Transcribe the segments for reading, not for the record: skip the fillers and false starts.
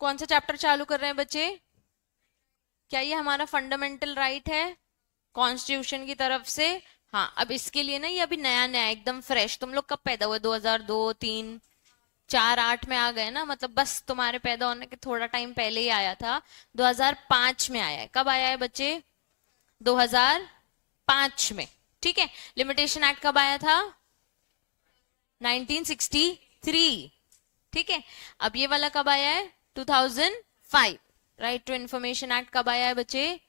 कौन सा चैप्टर चालू कर रहे हैं बच्चे? क्या ये हमारा फंडामेंटल राइट है कॉन्स्टिट्यूशन की तरफ से? हाँ, अब इसके लिए ना ये अभी नया नया एकदम फ्रेश, तुम लोग कब पैदा हुए? 2002, 3, 4, 8 में आ गए ना, मतलब बस तुम्हारे पैदा होने के थोड़ा टाइम पहले ही आया था। 2005 में आया है। कब आया है बच्चे? 2005 में। ठीक है। लिमिटेशन एक्ट कब आया था? 1963। ठीक है। अब ये वाला कब आया है? 2005। राइट टू इंफॉर्मेशन एक्ट कब आया है बच्चे?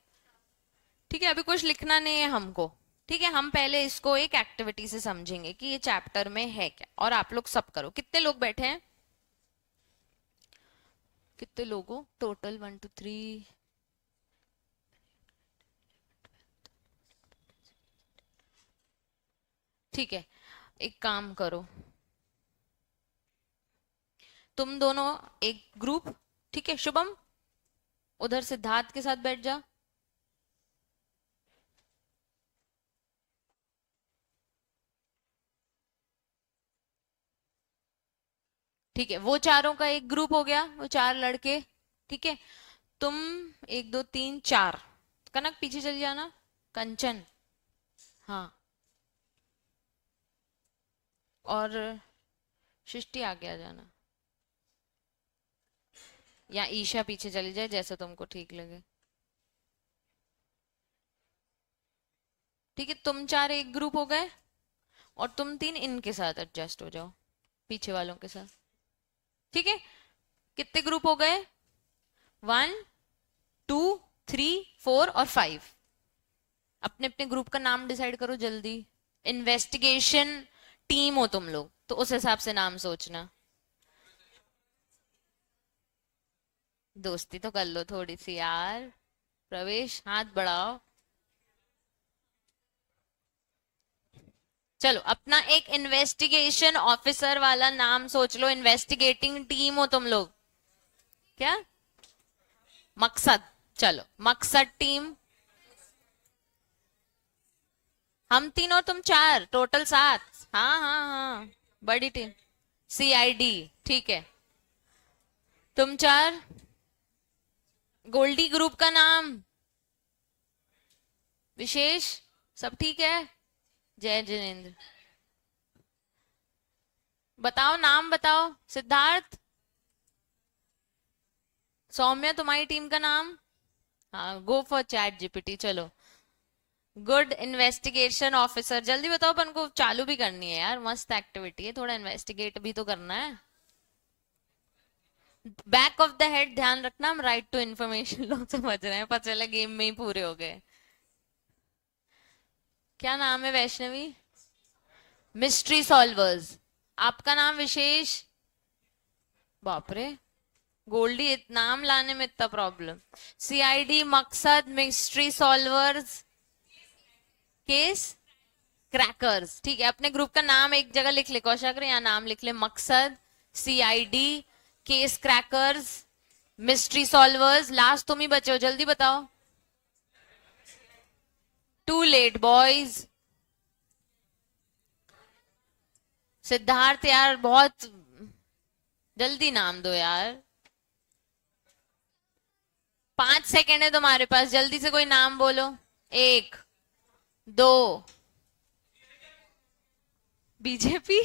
ठीक है, अभी कुछ लिखना नहीं है हमको। ठीक है, हम पहले इसको एक एक्टिविटी से समझेंगे कि ये चैप्टर में है क्या, और आप लोग सब करो। कितने लोग बैठे हैं? कितने लोगों टोटल? 1 2 3। ठीक है, एक काम करो, तुम दोनों एक ग्रुप। ठीक है शुभम, उधर सिद्धार्थ के साथ बैठ जा। ठीक है, वो चारों का एक ग्रुप हो गया, वो 4 लड़के। ठीक है, तुम 1 2 3 4। कनक पीछे चली जाना। कंचन। हाँ, और सृष्टि आगे आ जाना, या ईशा पीछे चली जाए, जैसा तुमको ठीक लगे। ठीक है, तुम 4 एक ग्रुप हो गए, और तुम 3 इनके साथ एडजस्ट हो जाओ, पीछे वालों के साथ। ठीक है, कितने ग्रुप हो गए? 1 2 3 4 और 5। अपने अपने ग्रुप का नाम डिसाइड करो जल्दी। इन्वेस्टिगेशन टीम हो तुम लोग, तो उस हिसाब से नाम सोचना। दोस्ती तो कर लो थोड़ी सी यार। प्रवेश, हाथ बढ़ाओ। चलो, अपना एक इन्वेस्टिगेशन ऑफिसर वाला नाम सोच लो। इन्वेस्टिगेटिंग टीम हो तुम लोग। क्या? मकसद। चलो, मकसद टीम। हम 3 और तुम 4, टोटल 7। हाँ हाँ हाँ, बड़ी टीम। सीआईडी। ठीक है, तुम 4। गोल्डी ग्रुप का नाम? विशेष। सब ठीक है? जय जिनेन्द्र। बताओ नाम बताओ। सिद्धार्थ। सौम्या, तुम्हारी टीम का नाम? हाँ, गो फॉर चैट जीपीटी। चलो, गुड इन्वेस्टिगेशन ऑफिसर। जल्दी बताओ, अपन को चालू भी करनी है यार, मस्त एक्टिविटी है, थोड़ा इन्वेस्टिगेट भी तो करना है। बैक ऑफ द हेड ध्यान रखना, हम राइट टू इन्फॉर्मेशन लोग समझ रहे हैं, पता चला गेम में ही पूरे हो गए। क्या नाम है वैष्णवी? Mystery solvers. आपका नाम विशेष? बाप रे, गोल्डी नाम लाने में इतना प्रॉब्लम। सीआईडी, मकसद, मिस्ट्री सॉल्वर्स, केस क्रैकर्स। ठीक है, अपने ग्रुप का नाम एक जगह लिख ले कौशाग्र, यहाँ नाम लिख ले। मकसद, CID, case crackers, mystery solvers. Last तुम ही बचे हो, जल्दी बताओ। To late boys. सिद्धार्थ यार, बहुत जल्दी नाम दो यार। 5 सेकेंड है तुम्हारे पास, जल्दी से कोई नाम बोलो। 1 2। बीजेपी।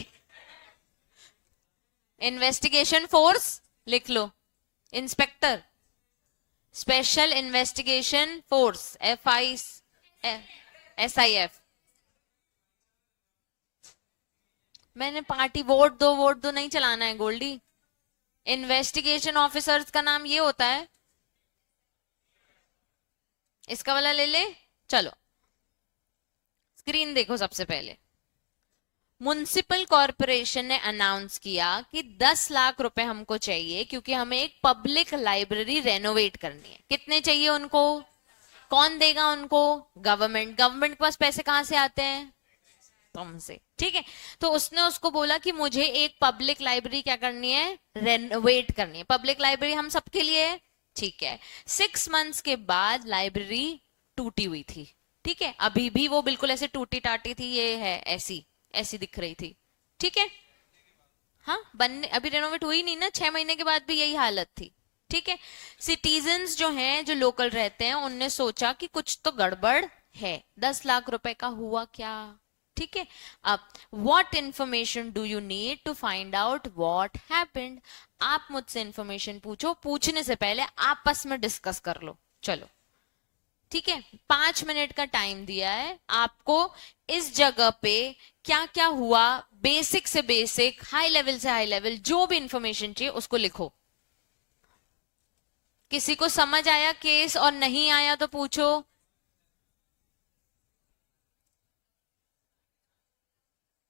इन्वेस्टिगेशन फोर्स लिख लो। Inspector, special investigation force, SIF। मैंने पार्टी, वोट दो वोट दो नहीं चलाना है गोल्डी। इन्वेस्टिगेशन ऑफिसर्स का नाम ये होता है। इसका वाला ले ले। चलो, स्क्रीन देखो सबसे पहले। म्युनिसिपल कॉरपोरेशन ने अनाउंस किया कि 10 लाख रुपए हमको चाहिए, क्योंकि हमें एक पब्लिक लाइब्रेरी रेनोवेट करनी है। कितने चाहिए उनको? कौन देगा उनको? गवर्नमेंट। गवर्नमेंट के पास पैसे कहां से आते हैं? तुमसे। ठीक है, तो उसने उसको बोला कि मुझे एक पब्लिक लाइब्रेरी क्या करनी है? रेनोवेट करनी है। पब्लिक लाइब्रेरी हम सबके लिए है। ठीक है, 6 मंथ्स के बाद लाइब्रेरी टूटी हुई थी। ठीक है, अभी भी वो बिल्कुल ऐसे टूटी टाटी थी, ये है ऐसी ऐसी दिख रही थी। ठीक है। हाँ, बनने अभी रेनोवेट हुई नहीं ना, 6 महीने के बाद भी यही हालत थी। ठीक है। सिटीजन्स जो हैं, जो लोकल रहते हैं, उनने सोचा कि कुछ तो गड़बड़ है, 10 लाख रुपए का हुआ क्या। ठीक है। अब what information do you need to find out what happened. आप मुझसे इंफॉर्मेशन पूछो, पूछने से पहले आपस में डिस्कस कर लो। चलो ठीक है, 5 मिनट का टाइम दिया है आपको। इस जगह पे क्या क्या हुआ, बेसिक से बेसिक, हाई लेवल से हाई लेवल, जो भी इंफॉर्मेशन चाहिए उसको लिखो। किसी को समझ आया केस और नहीं आया तो पूछो।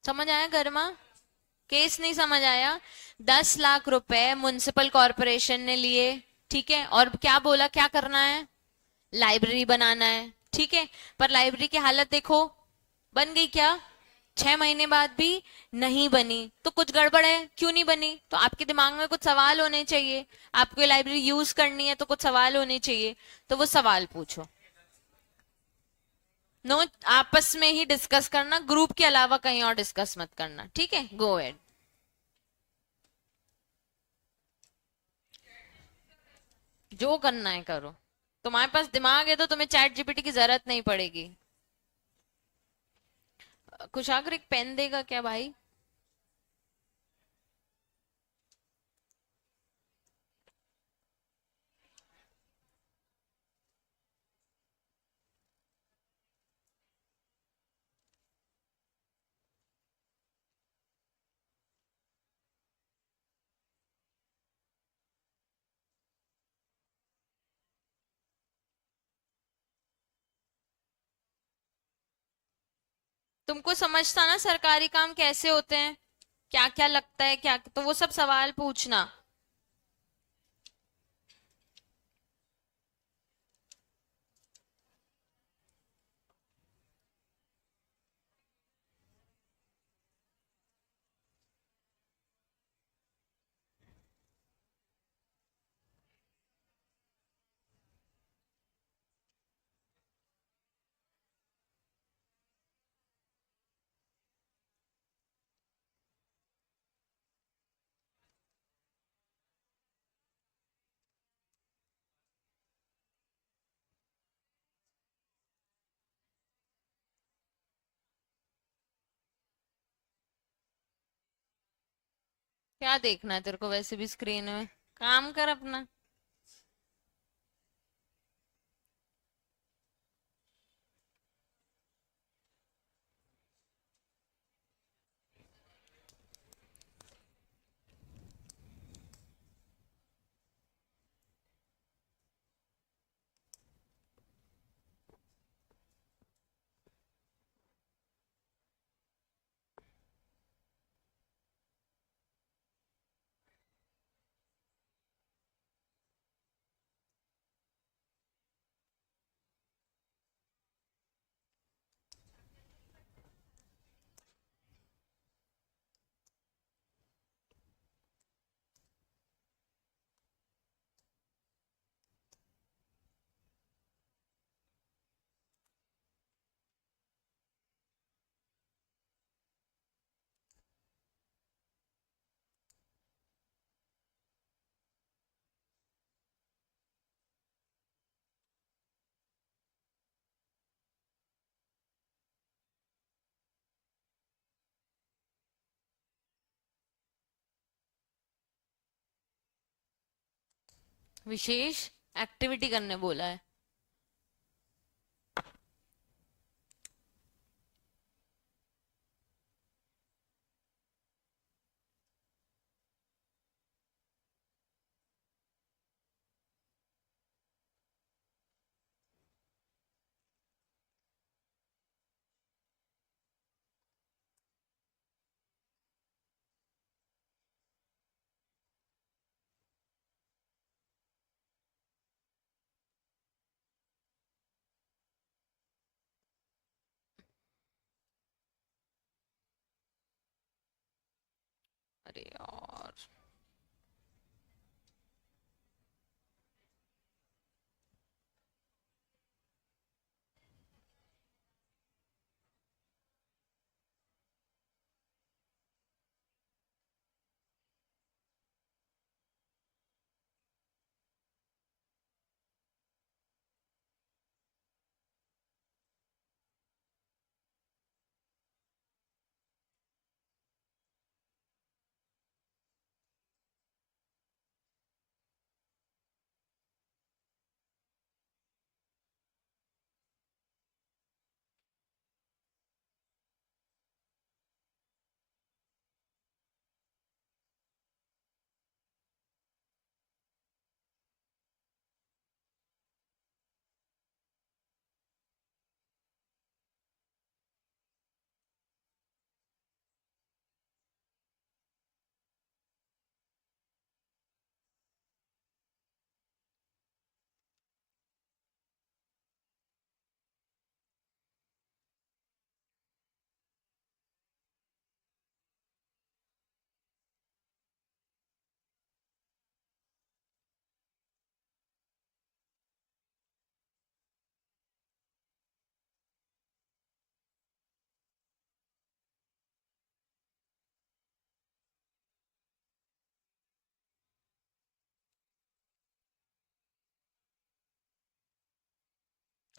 समझ आया गर्मा? केस नहीं समझ आया? 10 लाख रुपए म्युनिसिपल कॉरपोरेशन ने लिए। ठीक है, और क्या बोला, क्या करना है? लाइब्रेरी बनाना है। ठीक है, पर लाइब्रेरी की हालत देखो, बन गई क्या? 6 महीने बाद भी नहीं बनी, तो कुछ गड़बड़ है। क्यों नहीं बनी? तो आपके दिमाग में कुछ सवाल होने चाहिए। आपको लाइब्रेरी यूज करनी है तो कुछ सवाल होने चाहिए, तो वो सवाल पूछो। नो, आपस में ही डिस्कस करना, ग्रुप के अलावा कहीं और डिस्कस मत करना। ठीक है, गो एड। जो करना है करो। तुम्हारे पास दिमाग है तो तुम्हें चैट जीपीटी की जरूरत नहीं पड़ेगी। कुशागर एक पेन देगा क्या भाई? तुमको समझता ना सरकारी काम कैसे होते हैं, क्या क्या लगता है, क्या तो वो सब सवाल पूछना। क्या देखना है तेरे को वैसे भी स्क्रीन में? काम कर अपना। विशेष एक्टिविटी करने बोला है। अरे यार,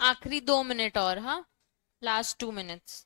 आखिरी 2 मिनट और, हाँ, लास्ट 2 मिनट्स।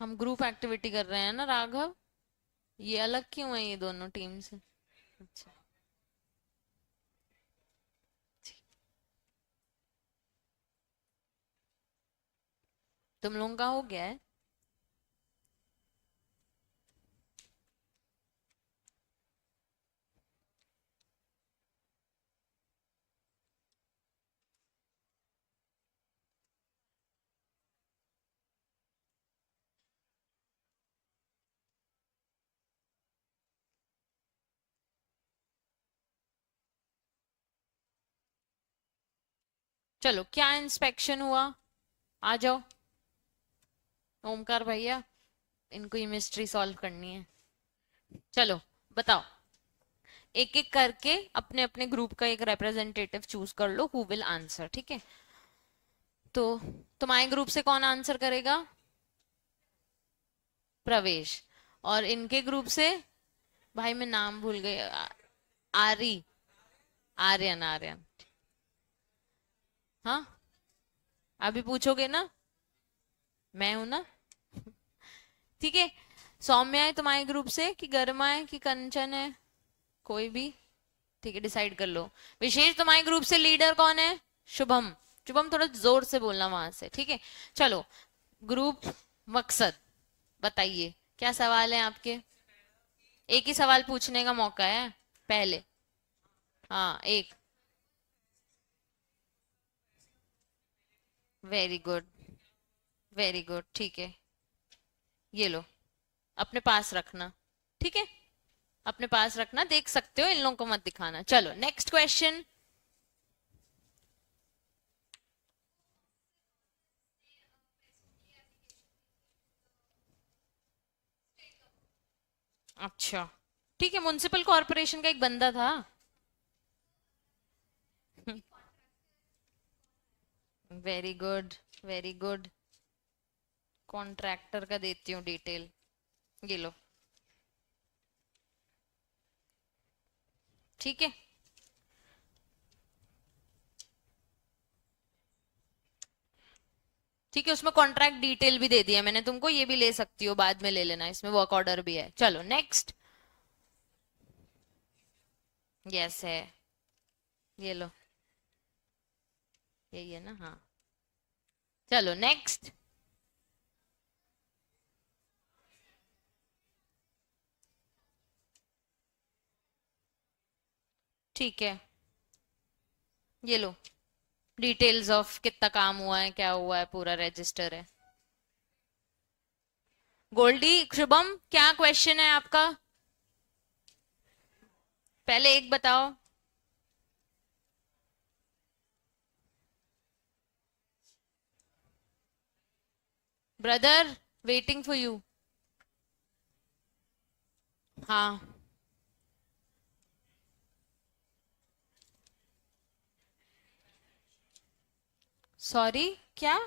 हम ग्रुप एक्टिविटी कर रहे हैं ना राघव, ये अलग क्यों है ये दोनों टीम से? अच्छा, तुम लोगों का हो गया है? चलो, क्या इंस्पेक्शन हुआ? आ जाओ ओमकार भैया, इनको ये मिस्ट्री सॉल्व करनी है। चलो बताओ, एक एक करके अपने अपने ग्रुप का एक रिप्रेजेंटेटिव चूज कर लो, हु विल आंसर, ठीक है? तो तुम्हारे ग्रुप से कौन आंसर करेगा? प्रवेश। और इनके ग्रुप से, भाई मैं नाम भूल गई, आरी, आर्यन, आर्यन। हाँ, अभी पूछोगे ना, मैं हूं ना। ठीक है, सौम्या है तुम्हारे ग्रुप से कि गरिमा है कि कंचन है? कोई भी, ठीक है, डिसाइड कर लो। विशेष तुम्हारे ग्रुप से लीडर कौन है? शुभम। शुभम थोड़ा जोर से बोलना वहां से, ठीक है? चलो, ग्रुप मकसद बताइए, क्या सवाल है आपके? एक ही सवाल पूछने का मौका है पहले। हाँ, एक। वेरी गुड, वेरी गुड, ठीक है, ये लो, अपने पास रखना, ठीक है? अपने पास रखना, देख सकते हो, इन लोगों को मत दिखाना। चलो नेक्स्ट क्वेश्चन। अच्छा, ठीक है, म्युनिसिपल कॉर्पोरेशन का एक बंदा था। Very good, very good. Contractor का देती हूँ डिटेल, ये लो, ठीक है? ठीक है, उसमें कॉन्ट्रैक्ट डिटेल भी दे दिया मैंने तुमको, ये भी ले सकती हो, बाद में ले लेना, इसमें वर्क ऑर्डर भी है। चलो नेक्स्ट। यस है, ये लो, यही है ना, हाँ। चलो नेक्स्ट। ठीक है, ये लो, डिटेल्स ऑफ कितना काम हुआ है, क्या हुआ है, पूरा रजिस्टर है। गोल्डी, शुभम, क्या क्वेश्चन है आपका? पहले एक बताओ। Brother, waiting for you. हाँ, सॉरी, क्या?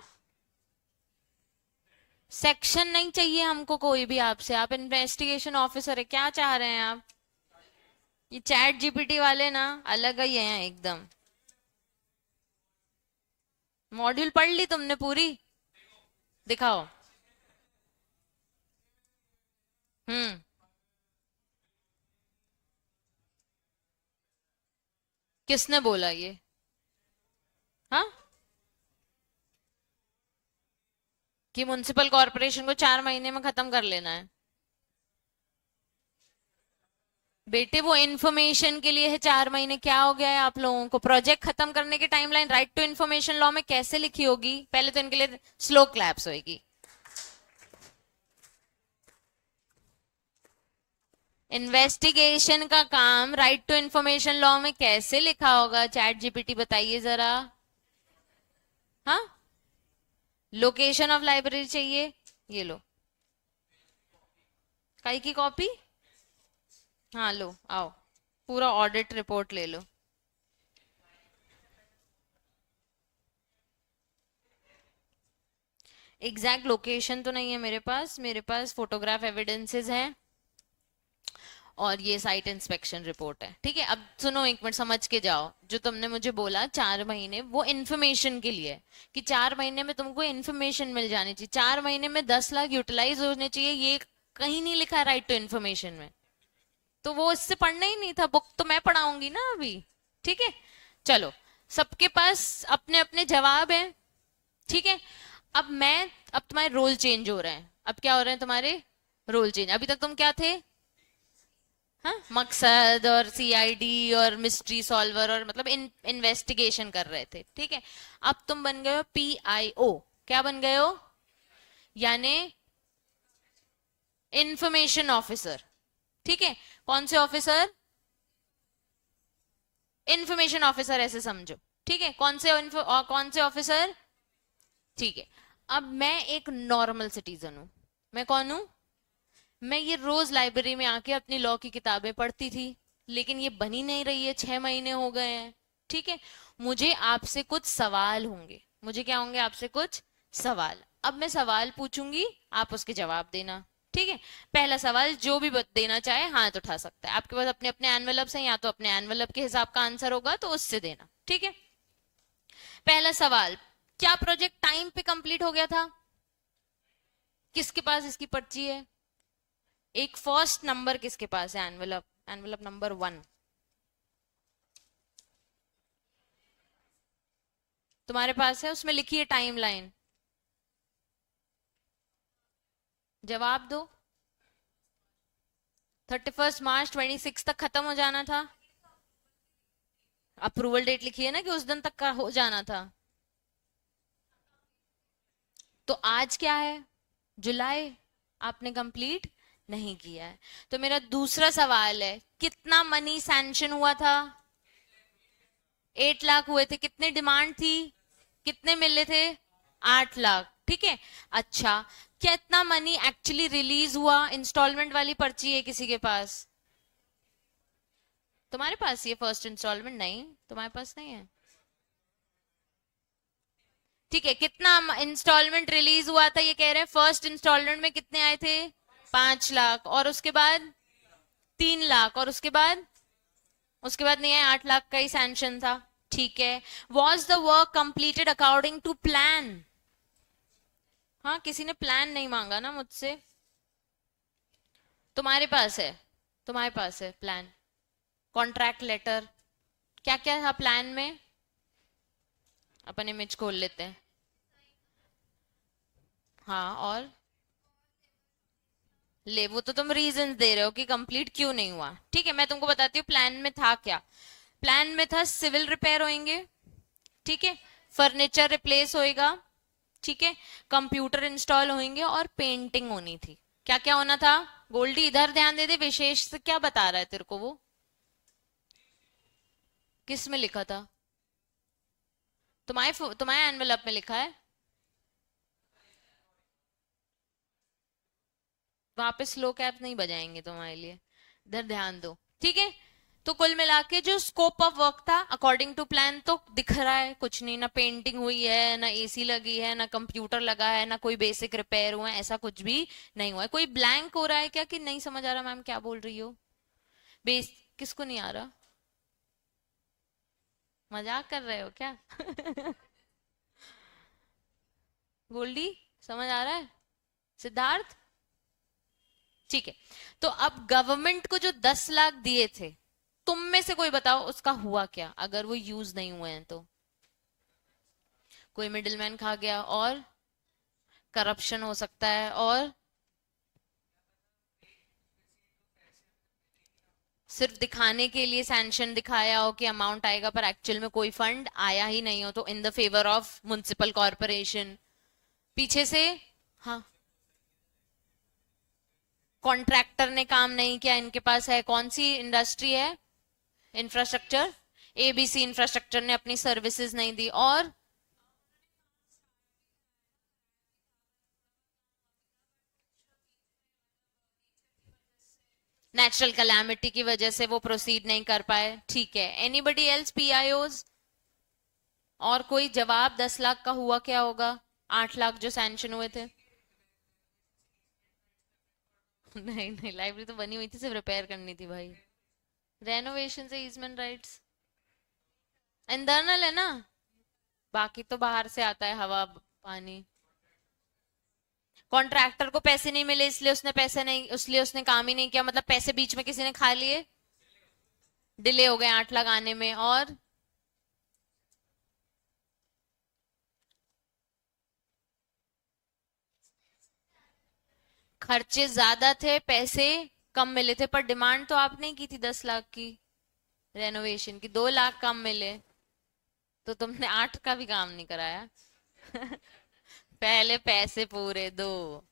सेक्शन नहीं चाहिए हमको कोई भी आपसे, आप इन्वेस्टिगेशन ऑफिसर है, क्या चाह रहे हैं आप? ये चैट जीपीटी वाले ना अलग ही हैं एकदम। मॉड्यूल पढ़ ली तुमने पूरी? दिखाओ। हम्म। किसने बोला ये? हाँ, कि म्युनिसिपल कॉर्पोरेशन को 4 महीने में खत्म कर लेना है? बेटे वो इन्फॉर्मेशन के लिए है 4 महीने, क्या हो गया है आप लोगों को? प्रोजेक्ट खत्म करने की timeline right to information law में कैसे लिखी होगी? पहले तो इनके लिए स्लो क्लैप्स होगी। इन्वेस्टिगेशन का काम राइट टू इंफॉर्मेशन लॉ में कैसे लिखा होगा? चैट जीपीटी बताइए जरा। हाँ, लोकेशन ऑफ लाइब्रेरी चाहिए, ये लो। काई की कॉपी? हाँ लो, आओ, पूरा ऑडिट रिपोर्ट ले लो। एग्जैक्ट लोकेशन तो नहीं है मेरे पास फोटोग्राफ एविडेंसेस हैं और ये साइट इंस्पेक्शन रिपोर्ट है। ठीक है, अब सुनो, एक मिनट समझ के जाओ। जो तुमने मुझे बोला 4 महीने, वो इन्फॉर्मेशन के लिए, कि 4 महीने में तुमको इन्फॉर्मेशन मिल जानी चाहिए, 4 महीने में 10 लाख यूटिलाइज होने चाहिए, ये कहीं नहीं लिखा है राइट टू इन्फॉर्मेशन में। तो वो इससे पढ़ना ही नहीं था, बुक तो मैं पढ़ाऊंगी ना अभी। ठीक है, चलो, सबके पास अपने अपने जवाब हैं। ठीक है, अब तुम्हारे रोल चेंज हो रहे हैं। अब क्या हो रहे हैं तुम्हारे रोल चेंज? अभी तक तुम क्या थे? हाँ, मकसद और सीआईडी और मिस्ट्री सॉल्वर और मतलब इन्वेस्टिगेशन कर रहे थे। ठीक है, अब तुम बन गए हो पीआईओ। क्या बन गए हो? यानी इंफॉर्मेशन ऑफिसर। ठीक है, कौन से ऑफिसर? इंफॉर्मेशन ऑफिसर, ऐसे समझो। ठीक है, कौन से ऑफिसर? ठीक है, अब मैं एक नॉर्मल सिटीजन हूं। मैं कौन हूं? मैं ये रोज लाइब्रेरी में आके अपनी लॉ की किताबें पढ़ती थी, लेकिन ये बनी नहीं रही है, 6 महीने हो गए हैं। ठीक है, मुझे आपसे कुछ सवाल होंगे। मुझे क्या होंगे? आपसे कुछ सवाल। अब मैं सवाल पूछूंगी, आप उसके जवाब देना। ठीक है, पहला सवाल जो भी देना चाहे हाथ उठा सकता है। आपके पास अपने अपने एनवेलप्स हैं, या तो अपने एनवेलप के हिसाब का आंसर होगा तो उससे देना। ठीक है, पहला सवाल, क्या प्रोजेक्ट टाइम पे कंप्लीट हो गया था? किसके पास इसकी पर्ची है? एक फर्स्ट नंबर किसके पास है? एनवेलप, एनवेलप नंबर 1 तुम्हारे पास है, उसमें लिखी है टाइम लाइन। जवाब दो। 31 मार्च 26 तक खत्म हो जाना था। अप्रूवल डेट लिखी है ना कि उस दिन तक का हो जाना था। तो आज क्या है? जुलाई। आपने कंप्लीट नहीं किया है। तो मेरा दूसरा सवाल है, कितना मनी सैंक्शन हुआ था? 8 लाख हुए थे। कितनी डिमांड थी? कितने मिले थे? 8 लाख। ठीक है, अच्छा, क्या इतना मनी एक्चुअली रिलीज हुआ? इंस्टॉलमेंट वाली पर्ची है किसी के पास? तुम्हारे पास ये फर्स्ट इंस्टॉलमेंट नहीं, तुम्हारे पास नहीं है। ठीक है, कितना इंस्टॉलमेंट रिलीज हुआ था ये कह रहे हैं? फर्स्ट इंस्टॉलमेंट में कितने आए थे? 5 लाख। और उसके बाद 3 लाख। और उसके बाद नहीं आया, 8 लाख का ही सैंक्शन था। ठीक है, was the work completed according to plan? हाँ, किसी ने प्लान नहीं मांगा ना मुझसे। तुम्हारे पास है, तुम्हारे पास है प्लान, कॉन्ट्रैक्ट लेटर, क्या क्या था प्लान में? अपन इमेज खोल लेते हैं। हाँ, और ले, वो तो तुम रीजन दे रहे हो कि कंप्लीट क्यों नहीं हुआ। ठीक है, मैं तुमको बताती हूँ प्लान में था क्या। प्लान में था सिविल रिपेयर होंगे, ठीक है, फर्नीचर रिप्लेस होएगा, ठीक है, कंप्यूटर इंस्टॉल होंगे और पेंटिंग होनी थी। क्या क्या होना था? गोल्डी इधर ध्यान दे दे, विशेष से क्या बता रहा है तेरे को वो? किस में लिखा था? तुम्हारे एनवेलप में लिखा है। वहां पे स्लो कैप नहीं बजाएंगे तुम्हारे लिए, इधर ध्यान दो। ठीक है, तो कुल मिला के जो स्कोप ऑफ वर्क था अकॉर्डिंग टू प्लान तो दिख रहा है, कुछ नहीं, ना पेंटिंग हुई है, ना एसी लगी है, ना कंप्यूटर लगा है, ना कोई बेसिक रिपेयर हुआ है, ऐसा कुछ भी नहीं हुआ है। कोई ब्लैंक हो रहा है क्या कि नहीं समझ आ रहा मैम क्या बोल रही हो? बेस किसको नहीं आ रहा? मजाक कर रहे हो क्या? गोल्डी, समझ आ रहा है? सिद्धार्थ, ठीक है। तो अब गवर्नमेंट को जो 10 लाख दिए थे, तुम में से कोई बताओ उसका हुआ क्या अगर वो यूज नहीं हुए हैं तो? कोई मिडिलमैन खा गया, और करप्शन हो सकता है, और सिर्फ दिखाने के लिए सैंक्शन दिखाया हो कि अमाउंट आएगा, पर एक्चुअल में कोई फंड आया ही नहीं हो, तो in the favour of municipal corporation पीछे से। हाँ, कॉन्ट्रैक्टर ने काम नहीं किया, इनके पास है कौन सी इंडस्ट्री है, इंफ्रास्ट्रक्चर, एबीसी इंफ्रास्ट्रक्चर ने अपनी सर्विसेज नहीं दी, और नेचुरल कैलामिटी की वजह से वो प्रोसीड नहीं कर पाए। ठीक है, एनीबडी एल्स पीआईओज? और कोई जवाब? 10 लाख का हुआ क्या होगा? 8 लाख जो सैंक्शन हुए थे। नहीं नहीं, लाइब्रेरी तो बनी हुई थी, सिर्फ रिपेयर करनी थी भाई। रेनोवेशन से ईजमेंट राइट्स इंटरनल है ना, बाकी तो बाहर से आता है, हवा पानी। कॉन्ट्रैक्टर को पैसे नहीं मिले इसलिए उसने पैसे नहीं, इसलिए उसने काम ही नहीं किया, मतलब पैसे बीच में किसी ने खा लिए, डिले हो गए 8 लाख आने में। और खर्चे ज्यादा थे, पैसे कम मिले थे, पर डिमांड तो आपने की थी 10 लाख की रेनोवेशन की, 2 लाख कम मिले, तो तुमने 8 का भी काम नहीं कराया। पहले पैसे पूरे दो।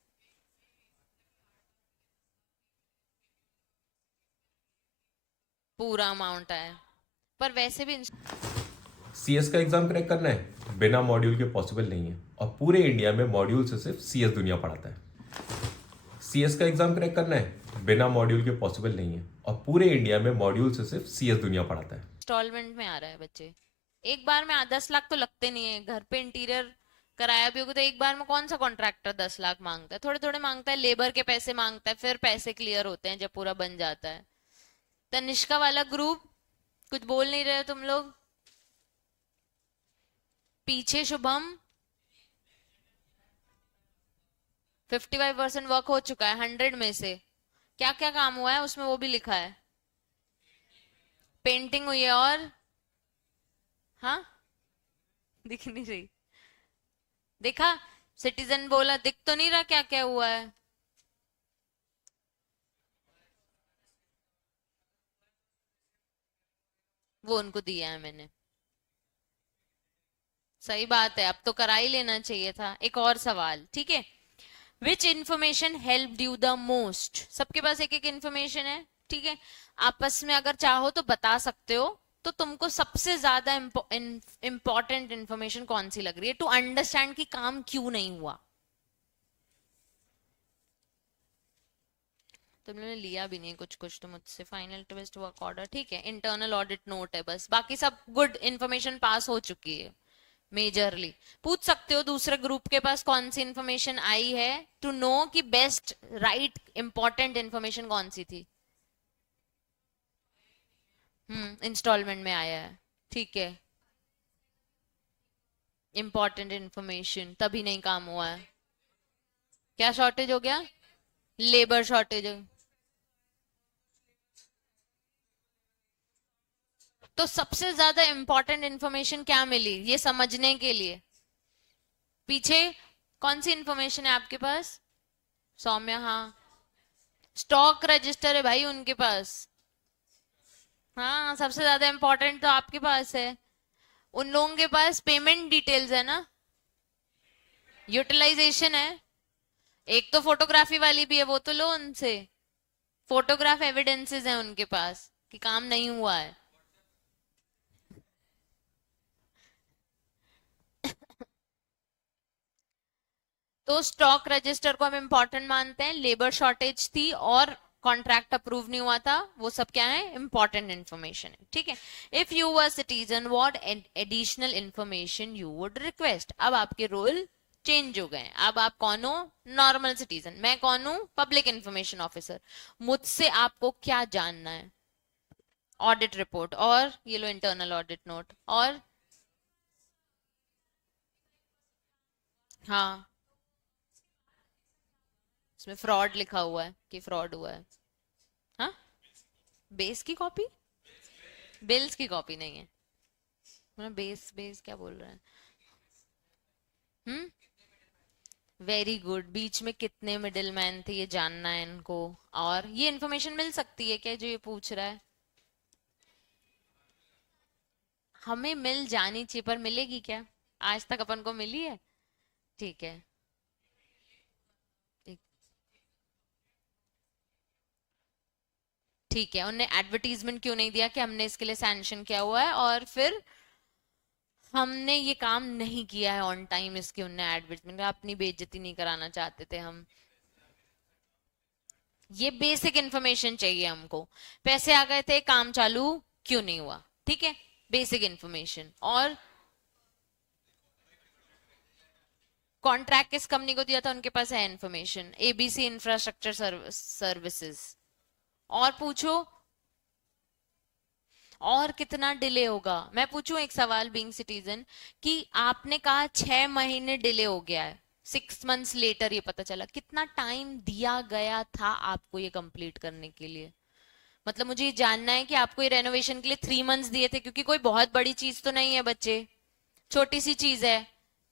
पूरा अमाउंट आया, पर वैसे भी सीएस का एग्जाम क्रैक करना है बिना मॉड्यूल के पॉसिबल नहीं है, और पूरे इंडिया में मॉड्यूल से सिर्फ सीएस दुनिया पढ़ाता है। सीएस का एग्जाम क्रैक करना है बिना मॉड्यूल के पॉसिबल नहीं है, और पूरे इंडिया में मॉड्यूल से सिर्फ सीएस दुनिया पढ़ाता है। इंस्टॉलमेंट में आ रहा है बच्चे, एक बार में 10 लाख तो लगते नहीं है। घर पे इंटीरियर कराया भी होगा तो एक बार में कौन सा कॉन्ट्रैक्टर 10 लाख मांगता है, थोड़े थोड़े मांगता है, लेबर के पैसे मांगता है, फिर पैसे क्लियर होते हैं जब पूरा बन जाता है। तनिष्का वाला ग्रुप, कुछ बोल नहीं रहे तुम लोग पीछे? शुभम 55% वर्क हो चुका है 100 में से, क्या क्या काम हुआ है उसमें वो भी लिखा है। पेंटिंग हुई है, और हाँ दिख नहीं रही, देखा? सिटीजन बोला, दिख तो नहीं रहा क्या क्या हुआ है। वो उनको दिया है मैंने, सही बात है, अब तो करा ही लेना चाहिए था। एक और सवाल, ठीक है। Which information help you the most? सबके पास एक एक इंफॉर्मेशन है, ठीक है, आपस में अगर चाहो तो बता सकते हो। तो तुमको सबसे ज्यादा इंपॉर्टेंट इंफॉर्मेशन कौन सी लग रही है टू अंडरस्टैंड कि काम क्यों नहीं हुआ? तुमने लिया भी नहीं कुछ कुछ तो मुझसे। फाइनल ट्विस्ट वर्क ऑर्डर, ठीक है, इंटरनल ऑडिट नोट है बस, बाकी सब गुड इन्फॉर्मेशन पास हो चुकी है मेजरली। पूछ सकते हो दूसरे ग्रुप के पास कौन सी इंफॉर्मेशन आई है, टू नो कि बेस्ट राइट इंपॉर्टेंट इंफॉर्मेशन कौन सी थी। इंस्टॉलमेंट में आया है, ठीक है, इंपॉर्टेंट इंफॉर्मेशन, तभी नहीं काम हुआ है। क्या शॉर्टेज हो गया? Labour shortage. तो सबसे ज्यादा इंपॉर्टेंट इंफॉर्मेशन क्या मिली ये समझने के लिए? पीछे कौन सी इंफॉर्मेशन है आपके पास? सौम्या, हाँ, स्टॉक रजिस्टर है भाई उनके पास। हाँ, सबसे ज्यादा इंपॉर्टेंट तो आपके पास है। उन लोगों के पास पेमेंट डिटेल्स है ना, यूटिलाइजेशन है, एक तो फोटोग्राफी वाली भी है, वो तो लो उनसे। फोटोग्राफ एविडेंसेस है उनके पास कि काम नहीं हुआ है। तो स्टॉक रजिस्टर को हम इंपॉर्टेंट मानते हैं, लेबर शॉर्टेज थी और कॉन्ट्रैक्ट अप्रूव नहीं हुआ था, वो सब क्या है? इंपॉर्टेंट इंफॉर्मेशन है, ठीक है। If you were citizen what additional information you would request? अब आपके रोल चेंज हो गए, अब आप कौन हो? Normal citizen. मैं कौन हूं? Public information officer. मुझसे आपको क्या जानना है? ऑडिट रिपोर्ट, और ये लो इंटरनल ऑडिट नोट, और हाँ, इसमें फ्रॉड लिखा हुआ है कि फ्रॉड हुआ है। हाँ, बेस की कॉपी, बिल्स की कॉपी नहीं है। मतलब बेस बेस क्या बोल रहे हैं? हम्म, वेरी गुड। बीच में कितने मिडिल मैन थे ये जानना है इनको। और ये इन्फॉर्मेशन मिल सकती है क्या जो ये पूछ रहा है? हमें मिल जानी चाहिए, पर मिलेगी क्या? आज तक अपन को मिली है? ठीक है, ठीक। ठीक है, उनने एडवर्टीजमेंट क्यों नहीं दिया कि हमने इसके लिए सैंक्शन किया हुआ है और फिर हमने ये काम नहीं किया है ऑन टाइम, इसके उनने एडवर्टीजमेंट, अपनी बेइज्जती नहीं कराना चाहते थे हम। ये बेसिक इंफॉर्मेशन चाहिए हमको। पैसे आ गए थे, काम चालू क्यों नहीं हुआ, ठीक है, बेसिक इंफॉर्मेशन। और कॉन्ट्रैक्ट किस कंपनी को दिया था, उनके पास है इंफॉर्मेशन, एबीसी इंफ्रास्ट्रक्चर सर्विसेज। और पूछो, और कितना डिले होगा। मैं पूछूं एक सवाल बीइंग सिटीजन, कि आपने कहा 6 महीने डिले हो गया है, 6 मंथ्स लेटर ये पता चला, कितना टाइम दिया गया था आपको ये कंप्लीट करने के लिए। मतलब मुझे ये जानना है कि आपको ये रेनोवेशन के लिए 3 मंथ्स दिए थे, क्योंकि कोई बहुत बड़ी चीज तो नहीं है बच्चे, छोटी सी चीज है।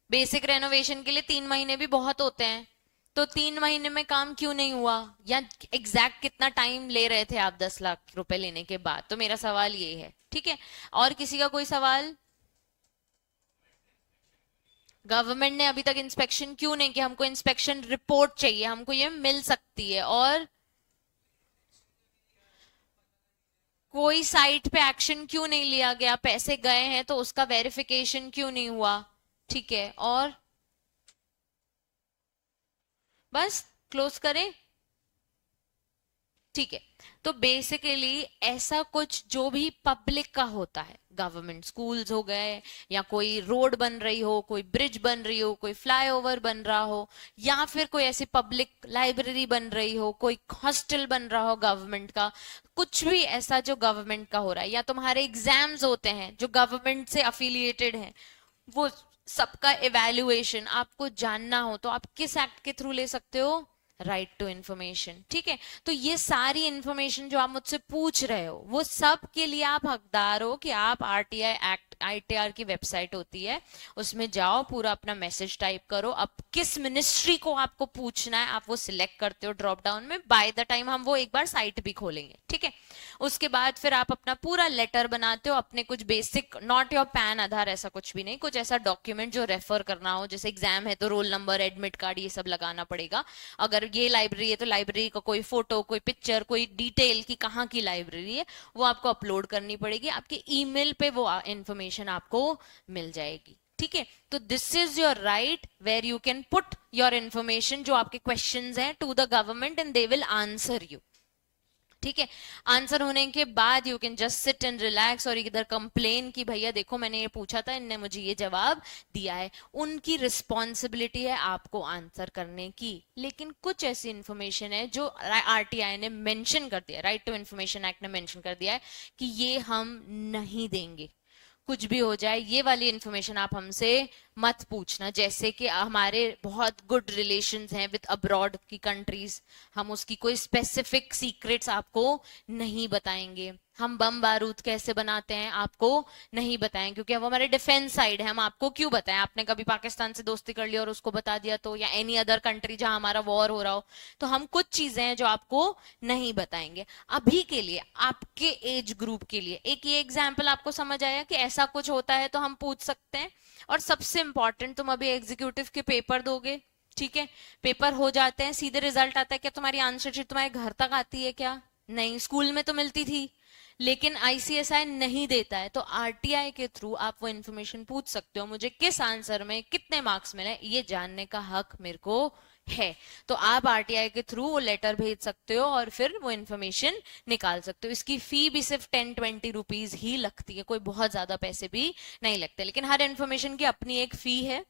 बेसिक रेनोवेशन के लिए 3 महीने भी बहुत होते हैं। तो 3 महीने में काम क्यों नहीं हुआ, या एग्जैक्ट कितना टाइम ले रहे थे आप 10 लाख रुपए लेने के बाद। तो मेरा सवाल ये है, ठीक है। और किसी का कोई सवाल। गवर्नमेंट ने अभी तक इंस्पेक्शन क्यों नहीं किया, हमको इंस्पेक्शन रिपोर्ट चाहिए, हमको ये मिल सकती है। और कोई साइट पे एक्शन क्यों नहीं लिया गया, पैसे गए हैं तो उसका वेरिफिकेशन क्यों नहीं हुआ, ठीक है। और बस क्लोज करें, ठीक है। तो बेसिकली ऐसा कुछ जो भी पब्लिक का होता है, गवर्नमेंट स्कूल्स हो गए, या कोई रोड बन रही हो, कोई ब्रिज बन रही हो, कोई फ्लाईओवर बन रहा हो, या फिर कोई ऐसी पब्लिक लाइब्रेरी बन रही हो, कोई हॉस्टल बन रहा हो गवर्नमेंट का, कुछ भी ऐसा जो गवर्नमेंट का हो रहा है, या तुम्हारे एग्जाम्स होते हैं जो गवर्नमेंट से अफिलिएटेड हैं, वो सबका इवैल्यूएशन आपको जानना हो तो आप किस एक्ट के थ्रू ले सकते हो, राइट टू इंफॉर्मेशन, ठीक है। तो ये सारी इंफॉर्मेशन जो आप मुझसे पूछ रहे हो, वो सब के लिए आप हकदार हो कि आप आरटीआई एक्ट, आईटीआर की वेबसाइट होती है, उसमें जाओ, पूरा अपना मैसेज टाइप करो, अब किस मिनिस्ट्री को आपको पूछना है आप वो सिलेक्ट करते हो ड्रॉप डाउन में। बाय द टाइम हम वो एक बार साइट भी खोलेंगे, ठीक है। उसके बाद फिर आप अपना पूरा लेटर बनाते हो, अपने कुछ बेसिक, नॉट योर पैन आधार, ऐसा कुछ भी नहीं, कुछ ऐसा डॉक्यूमेंट जो रेफर करना हो, जैसे एग्जाम है तो रोल नंबर, एडमिट कार्ड, ये सब लगाना पड़ेगा। अगर ये लाइब्रेरी है तो लाइब्रेरी का कोई फोटो, कोई पिक्चर, कोई डिटेल कि कहाँ की लाइब्रेरी है, वो आपको अपलोड करनी पड़ेगी। आपके ईमेल पे वो इंफॉर्मेशन आपको मिल जाएगी, ठीक है। तो this is your right where you can put your information, जो आपके क्वेश्चंस हैं, to the government and they will answer you, ठीक है। आंसर होने के बाद you can just sit and relax, और इधर कंप्लेन कि भैया देखो मैंने ये पूछा था, इनने मुझे ये जवाब दिया है। उनकी रिस्पॉन्सिबिलिटी है आपको आंसर करने की। लेकिन कुछ ऐसी इंफॉर्मेशन है जो आरटीआई ने मेंशन कर दिया, राइट टू इंफॉर्मेशन एक्ट ने मेंशन कर दिया है कि ये हम नहीं देंगे, कुछ भी हो जाए ये वाली इंफॉर्मेशन आप हमसे मत पूछना। जैसे कि हमारे बहुत गुड रिलेशंस हैं विद अब्रॉड की कंट्रीज, हम उसकी कोई स्पेसिफिक सीक्रेट्स आपको नहीं बताएंगे। हम बम बारूद कैसे बनाते हैं आपको नहीं बताएं, क्योंकि वो हमारे डिफेंस साइड है, हम आपको क्यों बताएं। आपने कभी पाकिस्तान से दोस्ती कर लिया और उसको बता दिया तो, या एनी अदर कंट्री जहां हमारा वॉर हो रहा हो, तो हम कुछ चीजें हैं जो आपको नहीं बताएंगे। अभी के लिए आपके एज ग्रुप के लिए एक ये एग्जाम्पल आपको समझ आया कि ऐसा कुछ होता है तो हम पूछ सकते हैं। और सबसे इंपॉर्टेंट, तुम अभी एग्जीक्यूटिव के पेपर दोगे, ठीक है, पेपर हो जाते हैं, सीधे रिजल्ट आता है, क्या तुम्हारी आंसर शीट तुम्हारे घर तक आती है क्या? नहीं, स्कूल में तो मिलती थी, लेकिन आईसीएसआई नहीं देता है। तो आरटीआई के थ्रू आप वो इन्फॉर्मेशन पूछ सकते हो, मुझे किस आंसर में कितने मार्क्स मिले ये जानने का हक मेरे को है। तो आप आरटीआई के थ्रू वो लेटर भेज सकते हो और फिर वो इन्फॉर्मेशन निकाल सकते हो। इसकी फी भी सिर्फ 10-20 रुपीज ही लगती है, कोई बहुत ज्यादा पैसे भी नहीं लगते। लेकिन हर इन्फॉर्मेशन की अपनी एक फी है,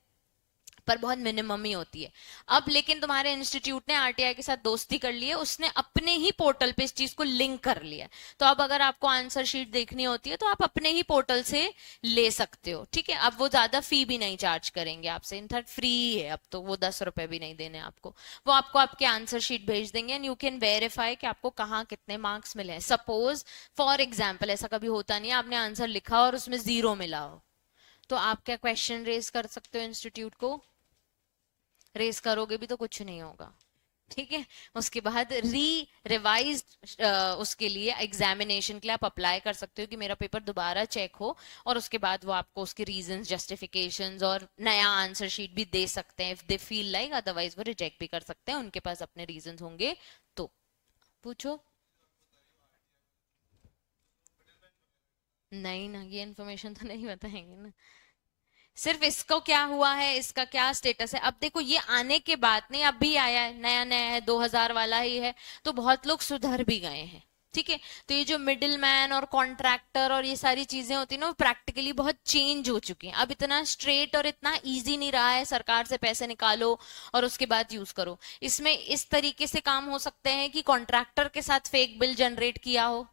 पर बहुत मिनिमम ही होती है। अब लेकिन तुम्हारे इंस्टीट्यूट ने आरटीआई के साथ दोस्ती कर ली है, उसने अपने ही पोर्टल पे इस चीज को लिंक कर लिया है। तो अब अगर आपको आंसर शीट देखनी होती है तो आप अपने ही पोर्टल से ले सकते हो, ठीक है। अब वो ज्यादा फी भी नहीं चार्ज करेंगे आपसे, इनफैक्ट फ्री है अब तो, वो 10 रुपए भी नहीं देने आपको। वो आपको आपके आंसर शीट भेज देंगे एंड यू कैन वेरीफाई कि आपको कहाँ कितने मार्क्स मिले हैं। सपोज फॉर एग्जाम्पल, ऐसा कभी होता नहीं है आपने आंसर लिखा और उसमें 0 मिला हो, तो आप क्या क्वेश्चन रेज कर सकते हो इंस्टीट्यूट को? रेस करोगे भी तो कुछ नहीं होगा, ठीक है। उसके बाद रिवाइज उसके लिए एग्जामिनेशन के लिए आप अप्लाई कर सकते हो कि मेरा पेपर दोबारा चेक हो, और उसके बाद वो आपको उसके रीजंस, जस्टिफिकेशंस और नया आंसर शीट भी दे सकते हैं if they feel like, otherwise वो रिजेक्ट भी कर सकते हैं, उनके पास अपने रीजंस होंगे तो। पूछो। नहीं ना, ये इन्फॉर्मेशन तो नहीं बताएंगे ना। सिर्फ इसको क्या हुआ है, इसका क्या स्टेटस है। अब देखो ये आने के बाद नहीं, अभी आया है, नया नया है, 2000 वाला ही है, तो बहुत लोग सुधर भी गए हैं। ठीक है, तो ये जो मिडिल मैन और कॉन्ट्रैक्टर और ये सारी चीजें होती है ना, वो प्रैक्टिकली बहुत चेंज हो चुकी हैं। अब इतना स्ट्रेट और इतना इजी नहीं रहा है सरकार से पैसे निकालो और उसके बाद यूज करो। इसमें इस तरीके से काम हो सकते हैं कि कॉन्ट्रैक्टर के साथ फेक बिल जनरेट किया हो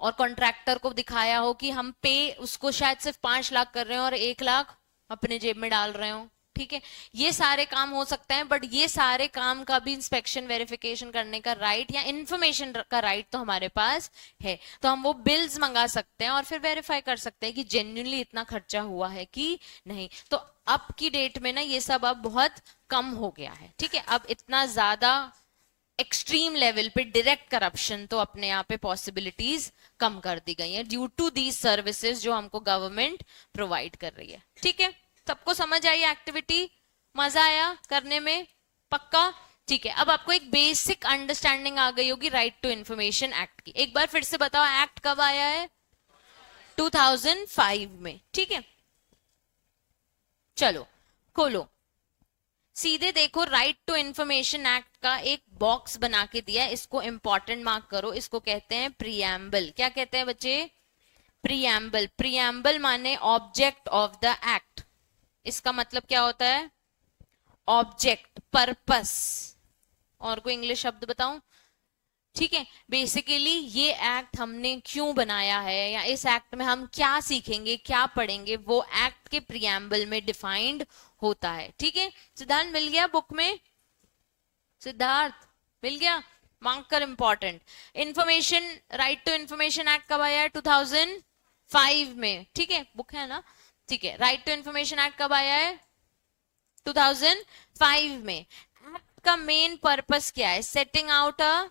और कॉन्ट्रैक्टर को दिखाया हो कि हम पे उसको शायद सिर्फ 5 लाख कर रहे हैं और 1 लाख अपने जेब में डाल रहे हो। ठीक है, ये सारे काम हो सकते हैं, बट ये सारे काम का भी इंस्पेक्शन वेरिफिकेशन करने का राइट या इंफॉर्मेशन का राइट तो हमारे पास है। तो हम वो बिल्स मंगा सकते हैं और फिर वेरीफाई कर सकते हैं कि जेन्युइनली इतना खर्चा हुआ है कि नहीं। तो अब की डेट में ना ये सब अब बहुत कम हो गया है। ठीक है, अब इतना ज्यादा एक्सट्रीम लेवल पे डायरेक्ट करप्शन तो अपने यहाँ पे पॉसिबिलिटीज कम कर दी गई है ड्यू टू दीज सर्विसेज जो हमको गवर्नमेंट प्रोवाइड कर रही है। ठीक है, सबको समझ आई एक्टिविटी, मजा आया करने में, पक्का? ठीक है, अब आपको एक बेसिक अंडरस्टैंडिंग आ गई होगी राइट टू इंफॉर्मेशन एक्ट की। एक बार फिर से बताओ, एक्ट कब आया है? 2005 में। ठीक है, चलो खोलो, सीधे देखो, राइट टू इंफॉर्मेशन एक्ट का एक बॉक्स बना के दिया है, इसको इंपॉर्टेंट मार्क करो। इसको कहते हैं प्रीएम्बल। क्या कहते हैं बच्चे? प्रीएम्बल। प्रीएम्बल माने ऑब्जेक्ट ऑफ द एक्ट। इसका मतलब क्या होता है? Object, purpose. और कोई इंग्लिश शब्द बताऊं? ठीक है, बेसिकली ये एक्ट हमने क्यों बनाया है या इस एक्ट में हम क्या सीखेंगे, क्या पढ़ेंगे, वो एक्ट के प्रीएम्बल में डिफाइंड होता है। ठीक है, सिद्धांत मिल गया बुक में? सिद्धार्थ मिल गया? मार्क कर, important. Information, right to information act कब आया है? 2005 में। ठीक है, बुक है ना? ठीक है, राइट टू इंफॉर्मेशन एक्ट कब आया है? 2005 में। एक्ट का मेन पर्पस क्या है? Setting out a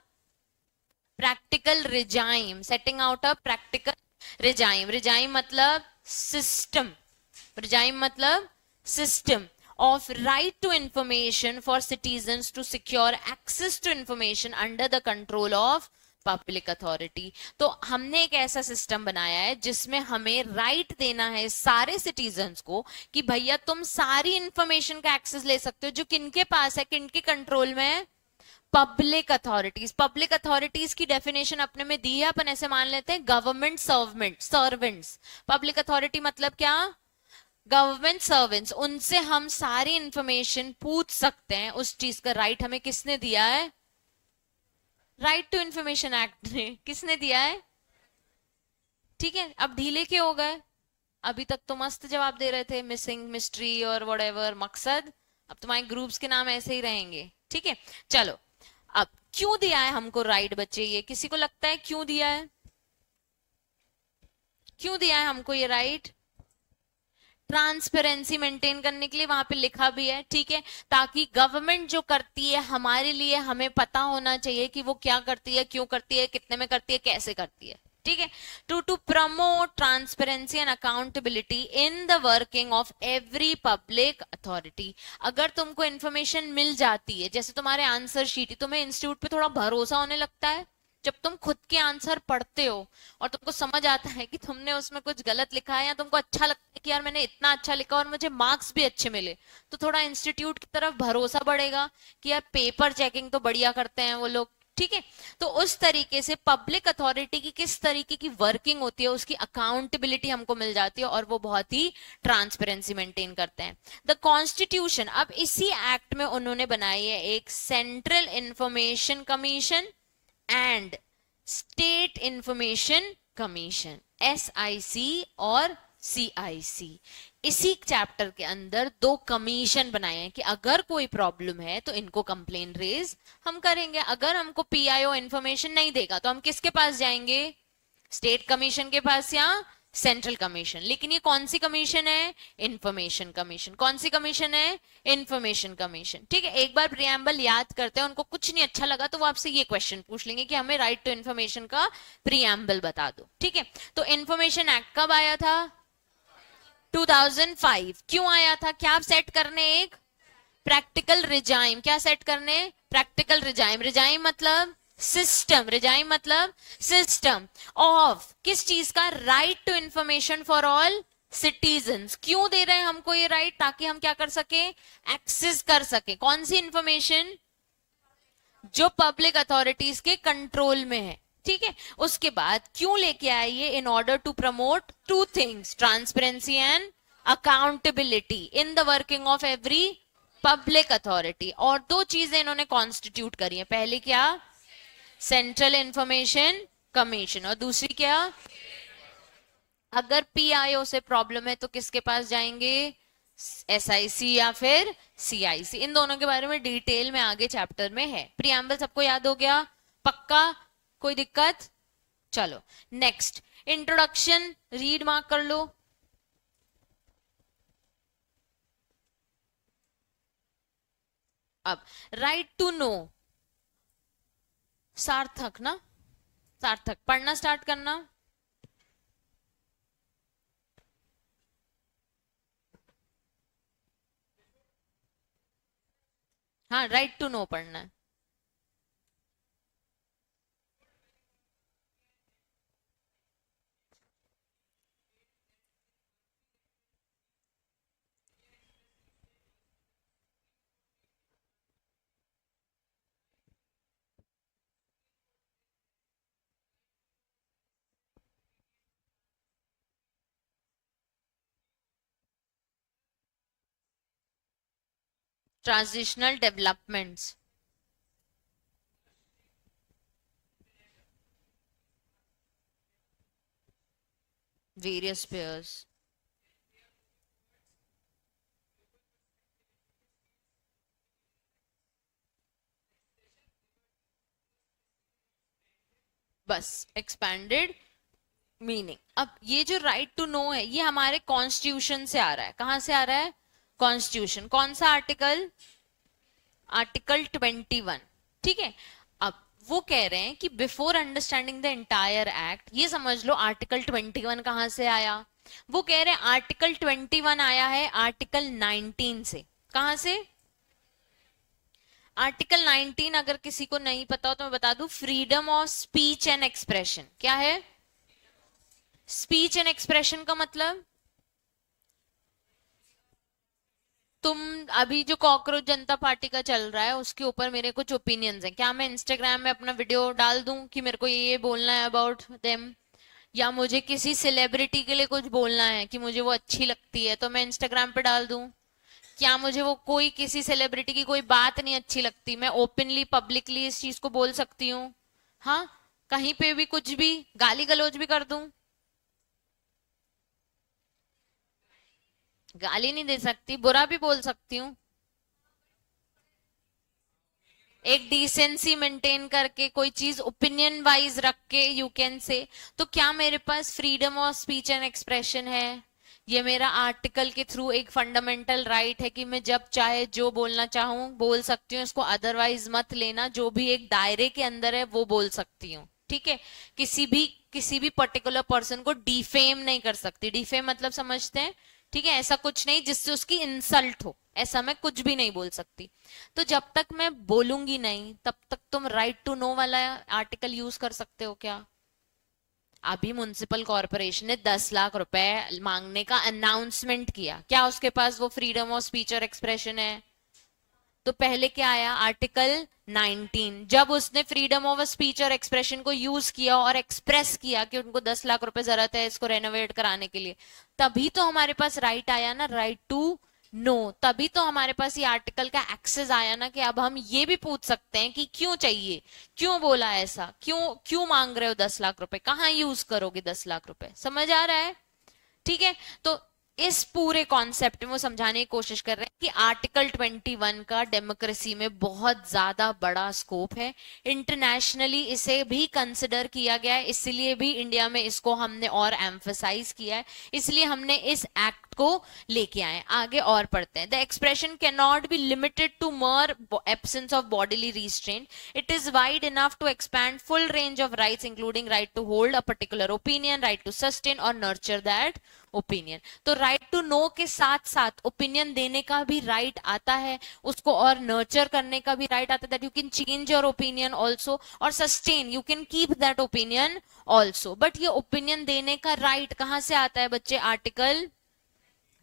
practical regime. Setting out a practical regime. Regime मतलब सिस्टम। रिजाइम मतलब system of right to information for citizens to secure access to information under the control of public authority. तो हमने एक ऐसा system बनाया है जिसमें हमें राइट देना है सारे सिटीजन्स को कि भैया तुम सारी इंफॉर्मेशन का एक्सेस ले सकते हो जो किनके पास है, किनके कंट्रोल में है? Public authorities. पब्लिक अथॉरिटीज की डेफिनेशन अपने में दी है, अपन ऐसे मान लेते हैं गवर्नमेंट सर्वेंट्स। पब्लिक अथॉरिटी मतलब क्या? Government servants. उनसे हम सारी इंफॉर्मेशन पूछ सकते हैं। उस चीज का राइट हमें किसने दिया है? राइट टू इंफॉर्मेशन एक्ट ने किसने दिया है? ठीक है, अब ढीले क्यों हो गए? अभी तक तो मस्त जवाब दे रहे थे, मिसिंग, मिस्ट्री और व्हाटएवर मकसद। अब तुम्हारे ग्रुप्स के नाम ऐसे ही रहेंगे। ठीक है, चलो, अब क्यों दिया है हमको राइट बच्चे? ये किसी को लगता है क्यों दिया है? क्यों दिया है हमको ये राइट? ट्रांसपेरेंसी मेंटेन करने के लिए, वहां पे लिखा भी है। ठीक है, ताकि गवर्नमेंट जो करती है हमारे लिए हमें पता होना चाहिए कि वो क्या करती है, क्यों करती है, कितने में करती है, कैसे करती है। ठीक है, to promote transparency and accountability in the working of every public authority. अगर तुमको इन्फॉर्मेशन मिल जाती है, जैसे तुम्हारे आंसर शीट, तुम्हें इंस्टीट्यूट पे थोड़ा भरोसा होने लगता है जब तुम खुद के आंसर पढ़ते हो और तुमको समझ आता है कि तुमने उसमें कुछ गलत लिखा है, या तुमको अच्छा लगता है कि यार मैंने इतना अच्छा लिखा और मुझे मार्क्स भी अच्छे मिले, तो थोड़ा इंस्टीट्यूट की तरफ भरोसा बढ़ेगा कि यार पेपर चेकिंग तो बढ़िया करते हैं वो लोग। ठीक है, तो उस तरीके से पब्लिक अथॉरिटी की किस तरीके की वर्किंग होती है, उसकी अकाउंटेबिलिटी हमको मिल जाती है और वो बहुत ही ट्रांसपेरेंसी मेंटेन करते हैं। द कॉन्स्टिट्यूशन, अब इसी एक्ट में उन्होंने बनाई है एक central information commission and state information commission, SIC और CIC। इसी चैप्टर के अंदर 2 कमीशन बनाए हैं कि अगर कोई प्रॉब्लम है तो इनको कंप्लेन रेज हम करेंगे। अगर हमको PIO इंफॉर्मेशन नहीं देगा तो हम किसके पास जाएंगे? स्टेट कमीशन के पास या सेंट्रल कमीशन। लेकिन ये कौन सी कमीशन है? Information commission. कौन सी कमीशन है? Information commission. ठीक है, एक बार प्रियम्बल याद करते हैं, उनको कुछ नहीं अच्छा लगा तो वो आपसे ये क्वेश्चन पूछ लेंगे कि हमें राइट टू इंफॉर्मेशन का प्रियम्बल बता दो। ठीक है, तो इंफॉर्मेशन एक्ट कब आया था? 2005। क्यों आया था? क्या सेट करने? एक प्रैक्टिकल रिजाइम। क्या सेट करने? Practical regime. रिजाइम मतलब सिस्टम, रिजाई मतलब सिस्टम ऑफ किस चीज का, right to information for all citizens. क्यों दे रहे हैं हमको ये राइट, ताकि हम क्या कर सके, एक्सेस कर सके कौन सी इंफॉर्मेशन, जो पब्लिक अथॉरिटीज के कंट्रोल में है। ठीक है, उसके बाद क्यों लेके आए ये, in order to promote two things, transparency and accountability in the working of every public authority. और दो चीजें इन्होंने कॉन्स्टिट्यूट करी है, पहले क्या, सेंट्रल इंफॉर्मेशन कमीशन, और दूसरी क्या, अगर पीआईओ से प्रॉब्लम है तो किसके पास जाएंगे, एसआईसी या फिर सीआईसी। इन दोनों के बारे में डिटेल में आगे चैप्टर में है। प्रियम्बल सबको याद हो गया, पक्का, कोई दिक्कत। चलो नेक्स्ट, इंट्रोडक्शन रीड मार्क कर लो। अब राइट टू नो, सार्थक ना, सार्थक पढ़ना स्टार्ट करना। हाँ, राइट टू नो पढ़ना है। ट्रांजिशनल डेवलपमेंट्स, वेरियस पेयर्स, बस एक्सपैंडेड मीनिंग। अब ये जो राइट टू नो है ये हमारे कॉन्स्टिट्यूशन से आ रहा है। कहां से आ रहा है, कॉन्स्टिट्यूशन। कौन सा आर्टिकल, आर्टिकल 21। ठीक है, अब वो कह रहे हैं कि before understanding the entire act, ये समझ लो आर्टिकल 21 कहां से आया। वो कह रहे हैं आर्टिकल 21 आया है आर्टिकल 19 से। कहां से, आर्टिकल 19 अगर किसी को नहीं पता हो तो मैं बता दूं, freedom of speech and expression. क्या है, स्पीच एंड एक्सप्रेशन का मतलब, तुम अभी जो कॉकरोच जनता पार्टी का चल रहा है उसके ऊपर मेरे कुछ ओपिनियंस हैं, क्या मैं इंस्टाग्राम में अपना वीडियो डाल दूं कि मेरे को ये बोलना है अबाउट देम, या मुझे किसी सेलिब्रिटी के लिए कुछ बोलना है कि मुझे वो अच्छी लगती है तो मैं इंस्टाग्राम पे डाल दूं। क्या मुझे वो कोई किसी सेलिब्रिटी की कोई बात नहीं अच्छी लगती, मैं ओपनली पब्लिकली इस चीज को बोल सकती हूँ। हाँ, कहीं पे भी कुछ भी गाली गलौज भी कर दूं, गाली नहीं दे सकती, बुरा भी बोल सकती हूँ, एक डिसेंसी मेंटेन करके कोई चीज ओपिनियन वाइज रख के यू कैन से। तो क्या मेरे पास freedom of speech and expression है, ये मेरा आर्टिकल के थ्रू एक फंडामेंटल राइट है कि मैं जब चाहे जो बोलना चाहूँ बोल सकती हूँ, इसको अदरवाइज मत लेना, जो भी एक दायरे के अंदर है वो बोल सकती हूँ। ठीक है, किसी भी पर्टिकुलर पर्सन को डिफेम नहीं कर सकती। डिफेम मतलब समझते हैं, ठीक है, ऐसा कुछ नहीं जिससे उसकी इंसल्ट हो, ऐसा मैं कुछ भी नहीं बोल सकती। तो जब तक मैं बोलूंगी नहीं तब तक तुम राइट टू नो वाला आर्टिकल यूज कर सकते हो क्या। अभी म्युनिसिपल कॉर्पोरेशन ने 10 लाख रुपए मांगने का अनाउंसमेंट किया, क्या उसके पास वो फ्रीडम ऑफ स्पीच और एक्सप्रेशन है। तो पहले क्या आया, आर्टिकल 19। जब उसने फ्रीडम ऑफ स्पीच और एक्सप्रेशन को यूज किया और एक्सप्रेस किया कि उनको 10 लाख रुपए जरूरत है इसको रेनोवेट कराने के लिए, तभी तो हमारे पास राइट आया ना, राइट टू नो। तभी तो हमारे पास ये आर्टिकल का एक्सेस आया ना, कि अब हम ये भी पूछ सकते हैं कि क्यों चाहिए, क्यों बोला ऐसा, क्यों क्यों मांग रहे हो 10 लाख रुपए, कहाँ यूज करोगे 10 लाख रुपए। समझ आ रहा है, ठीक है। तो इस पूरे कॉन्सेप्ट में वो समझाने की कोशिश कर रहे हैं कि आर्टिकल 21 का डेमोक्रेसी में बहुत ज्यादा बड़ा स्कोप है। इंटरनेशनली इसे भी कंसिडर किया गया है, इसलिए भी इंडिया में इसको हमने और एम्फसाइज किया है, इसलिए हमने इस एक्ट को लेके आए। आगे और पढ़ते हैं, the expression can not be limited to mere absence of bodily restraint, it is wide enough to expand full range of rights including right to hold a particular opinion, right to sustain और nurture that opinion. तो right to know के साथ साथ opinion देने का भी right आता है, उसको और नर्चर करने का भी राइट आता है, that you can change your opinion also और sustain, you can keep that opinion also. But ये ओपिनियन देने का राइट कहां से आता है बच्चे? आर्टिकल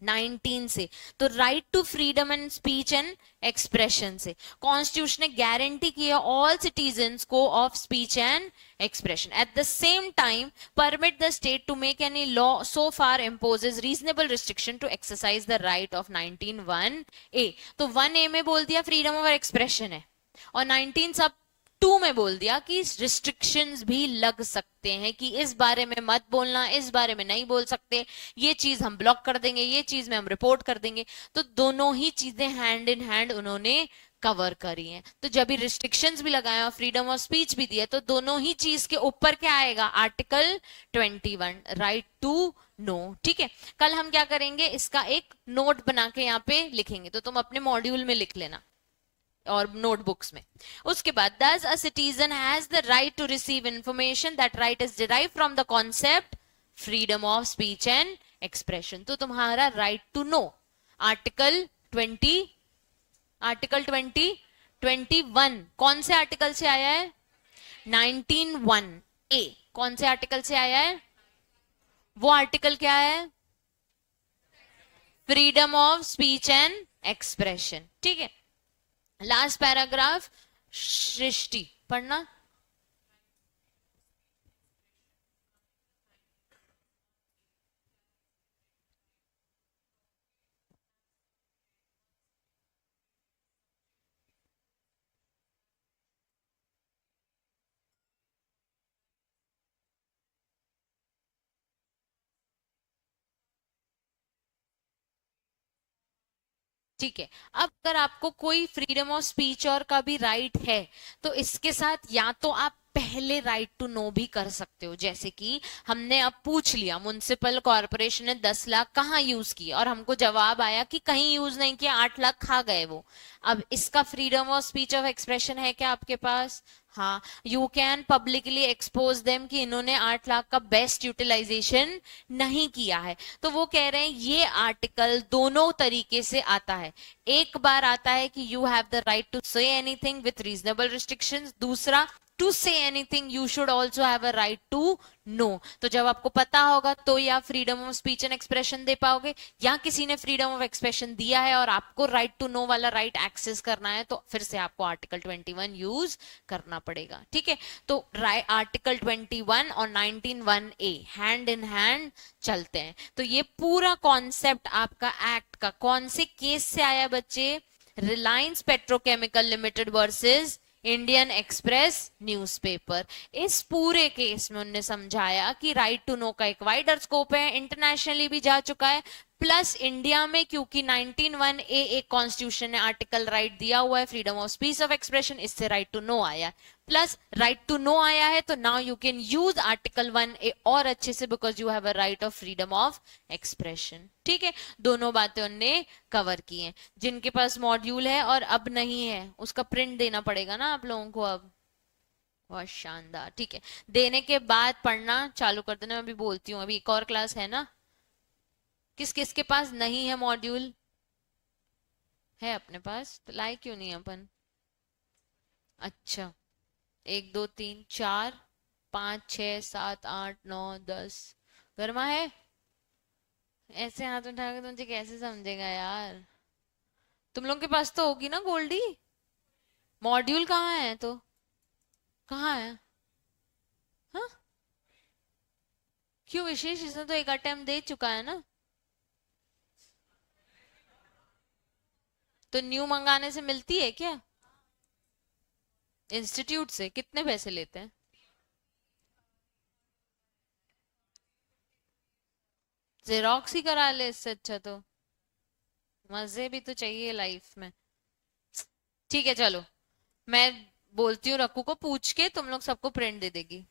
19 से। तो right to freedom and speech and expression से कॉन्स्टिट्यूशन ने गारंटी की है ऑल सिटीजन्स को of speech and expression. At the same time, permit the state to make any law so far imposes reasonable restriction to exercise the right of 19(1)(a. तो 1A में बोल दिया freedom of expression है, और 19 सब 2 में बोल दिया कि रिस्ट्रिक्शंस भी लग सकते हैं, कि इस बारे में मत बोलना, इस बारे में नहीं बोल सकते, ये चीज हम ब्लॉक कर देंगे, ये चीज में हम रिपोर्ट कर देंगे। तो दोनों ही चीजें हैंड इन हैंड उन्होंने कवर करी है। तो जब भी रिस्ट्रिक्शंस भी लगाए और फ्रीडम ऑफ स्पीच भी दिया, तो दोनों ही चीज के ऊपर क्या आएगा? Article 21, right to know. ठीक है, कल हम क्या करेंगे, इसका एक नोट बना के यहाँ पे लिखेंगे, तो तुम अपने मॉड्यूल में लिख लेना और नोटबुक्स में। उसके बाद thus a citizen has the right to receive information, that right is derived from the concept freedom of speech and expression। तो तुम्हारा राइट टू नो आर्टिकल 21 कौन से आर्टिकल से आया है? 19(1)(a। कौन से आर्टिकल से आया है? वो आर्टिकल क्या है? Freedom of speech and expression. ठीक है, लास्ट पैराग्राफ सृष्टि पढ़ना। ठीक है, अब अगर आपको कोई फ्रीडम ऑफ स्पीच और का भी राइट है, तो इसके साथ या तो आप पहले राइट टू नो भी कर सकते हो, जैसे कि हमने अब पूछ लिया म्युनिसिपल कॉर्पोरेशन ने 10 लाख कहाँ यूज किए, और हमको जवाब आया कि कहीं यूज नहीं किया, 8 लाख खा गए वो। अब इसका freedom of speech of expression है क्या आपके पास? हाँ, you can publicly expose them कि इन्होंने 8 लाख का बेस्ट यूटिलाइजेशन नहीं किया है। तो वो कह रहे हैं ये आर्टिकल दोनों तरीके से आता है। एक बार आता है कि you have the right to say anything with reasonable restrictions, दूसरा to say anything you should also have a right to know. तो जब आपको पता होगा तो या freedom of speech and expression दे पाओगे, या किसी ने फ्रीडम ऑफ एक्सप्रेशन दिया है और आपको राइट टू नो वाला राइट एक्सेस करना है, तो फिर से आपको आर्टिकल 21 यूज करना पड़ेगा। ठीक है, तो आर्टिकल 21 और 19(1)(a हैंड इन हैंड चलते हैं। तो ये पूरा कॉन्सेप्ट आपका एक्ट का कौन से केस से आया बच्चे? Reliance petrochemical limited versus Indian express newspaper. इस पूरे केस में उन्होंने समझाया कि राइट टू नो का एक वाइडर स्कोप है, इंटरनेशनली भी जा चुका है, प्लस इंडिया में क्योंकि 19(1)(a एक कॉन्स्टिट्यूशन ने आर्टिकल राइट दिया हुआ है freedom of speech of expression, इससे राइट टू नो आया, प्लस राइट टू नो आया है, तो now you can use article 1A और अच्छे से, because you have a right of freedom of expression. ठीक है, दोनों बातें उनने कवर की हैं। जिनके पास मॉड्यूल है और अब नहीं है, उसका प्रिंट देना पड़ेगा ना आप लोगों को अब। बहुत शानदार। ठीक है, देने के बाद पढ़ना चालू कर देना, मैं अभी बोलती हूँ। अभी एक और क्लास है ना। किस किस के पास नहीं है मॉड्यूल? है अपने पास तो लाए क्यों नहीं अपन? अच्छा, 1 2 3 4 5 6 7 8 9 10 गर्मा है। ऐसे हाथ उठा के तुझे कैसे समझेगा यार? तुम लोग के पास तो होगी ना गोल्डी। मॉड्यूल कहाँ है तो? कहाँ है? हाँ, क्यों विशेष? इसने तो एक अटेम्प्ट दे चुका है ना। तो न्यू मंगाने से मिलती है क्या? इंस्टीट्यूट से कितने पैसे लेते हैं? जेरोक्स ही करा ले, इससे अच्छा तो। मजे भी तो चाहिए लाइफ में। ठीक है चलो, मैं बोलती हूँ रक्कू को, पूछ के तुम लोग सबको प्रिंट दे देगी।